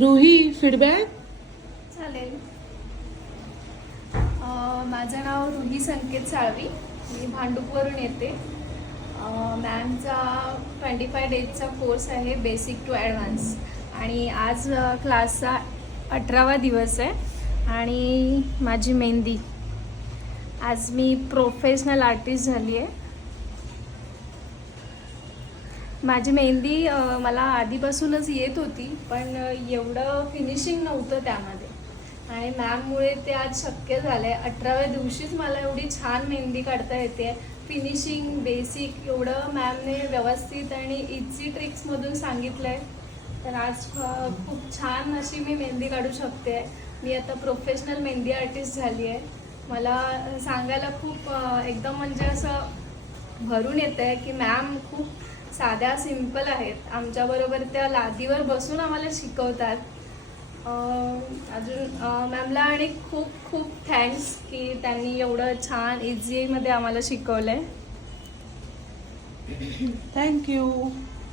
Ruhi feedback. चालेल. माझं नाव रुही संकेत साळवी, मी भांडूपवरून येते. मॅमचा 25 डेजचा कोर्स आहे, बेसिक टू ॲडव्हान्स. आणि आज क्लासचा 18वा दिवस आहे. आणि माझी मेहंदी, आज मी प्रोफेशनल आर्टिस्ट झाली आहे. माझी मेहंदी मला आधीपासूनच येत होती, पण एवढं फिनिशिंग नव्हतं त्यामध्ये. आणि मॅममुळे ते आज शक्य झालं आहे. 18व्या दिवशीच मला एवढी छान मेहंदी काढता येते. फिनिशिंग बेसिक एवढं मॅमने व्यवस्थित आणि इझी ट्रिक्समधून सांगितलं आहे. तर आज खूप छान अशी मी मेहंदी काढू शकते. मी आता प्रोफेशनल मेहंदी आर्टिस्ट झाली आहे. मला सांगायला खूप एकदम म्हणजे असं भरून येतं आहे की मॅम खूप साध्या सिंपल आहेत. आमच्याबरोबर त्या लादीवर बसून आम्हाला शिकवतात. अजून मॅमला आणि खूप खूप थँक्स की त्यांनी एवढं छान इझीमध्ये आम्हाला शिकवलं आहे. थँक्यू.